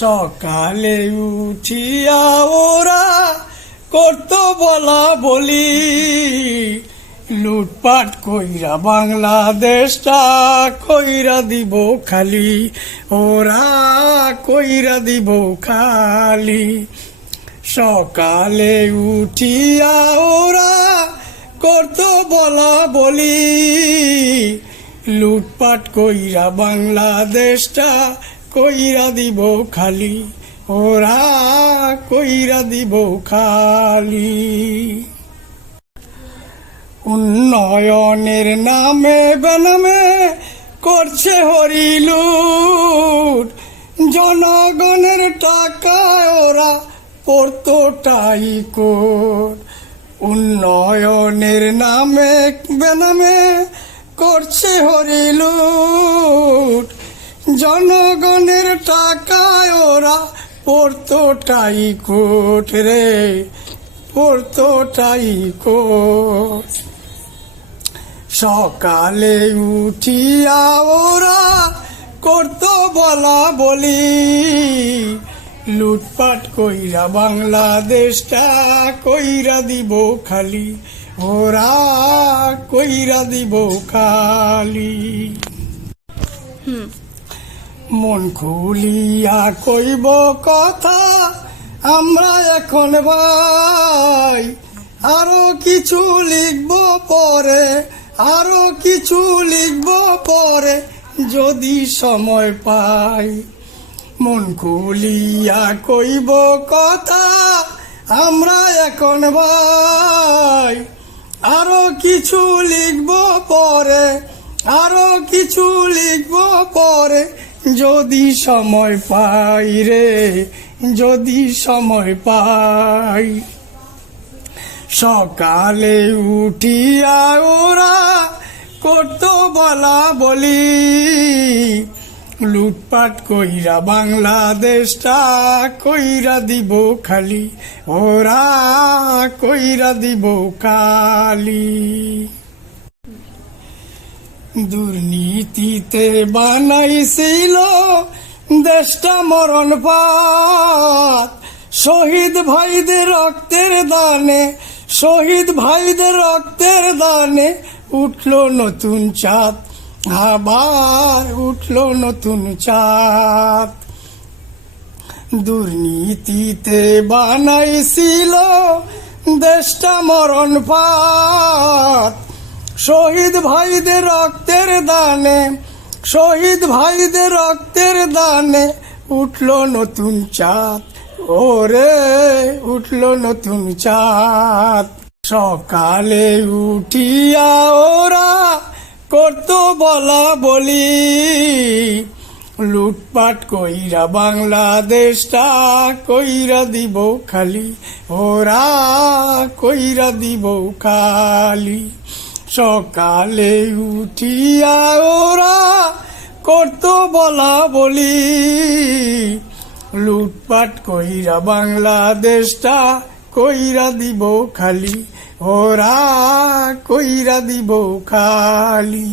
সকালে উঠিয়া ওরা করতো বলা বলি, লুটপাট কইরা বাংলাদেশটা কইরা দিব খালি, ওরা কইরা দিব খালি। সকালে উঠিয়া ওরা করতো বলা বলি, লুটপাট কইরা বাংলাদেশটা কইরা দিব খালি, ওরা কইরা দিব খালি। উন্নয়নের নামে বেনামে করছে হরিলুট, জনগণের টাকায় ওরা পড়তো টাইকোট। উন্নয়নের নামে বেনামে করছে হরিলুট, জনগণের টাকায় ওরা পড়তো টাইকোট রে, পড়তো টাইকোট। সকালে উঠিয়া ওরা করতো বলা বলি, লুটপাট কইরা বাংলাদেশটা কইরা দিব খালি, ওরা কইরা দিব খালি। মন খুলিয়া কইব কথা আমরা এখন ভাই, আরো কিছু লিখব পরে, আরো কিছু লিখব পরে যদি সময় পাই। মন খুলিয়া কইব কথা আমরা এখন ভাই, আরো কিছু লিখব পরে, আরো কিছু লিখব পরে যদি সময় পাই রে, যদি সময় পাই। সকালে উঠিয়া ওরা করতো বলা বলি, লুটপাট কইরা বাংলাদেশটা কইরা দিব খালি, ওরা কইরা দিব খালি। দুর্নীতিতে বানাইছিল দেশটা মরণ পাত, শহীদ ভাইদের রক্তের দানে, শহীদ ভাইদের রক্তের দানে উঠলো নতুন চাঁদ, আবার উঠলো নতুন চাঁদ। দুর্নীতিতে বানাইছিল দেশটা মরণ পাত, শহীদ ভাইদের রক্তের দানে, শহীদ ভাইদের রক্তের দানে উঠলো নতুন চাঁদ, ওরে উঠলো নতুন চাঁদ। সকালে উঠিয়া ওরা করতো বলা বলি, লুটপাট কইরা বাংলাদেশটা কইরা দিব খালি, ওরা কইরা দিব খালি। সকালে উঠিয়া ওরা করতো বলা বলি, লুটপাট কইরা বাংলাদেশটা কইরা দিব খালি, ওরা কইরা দিব খালি।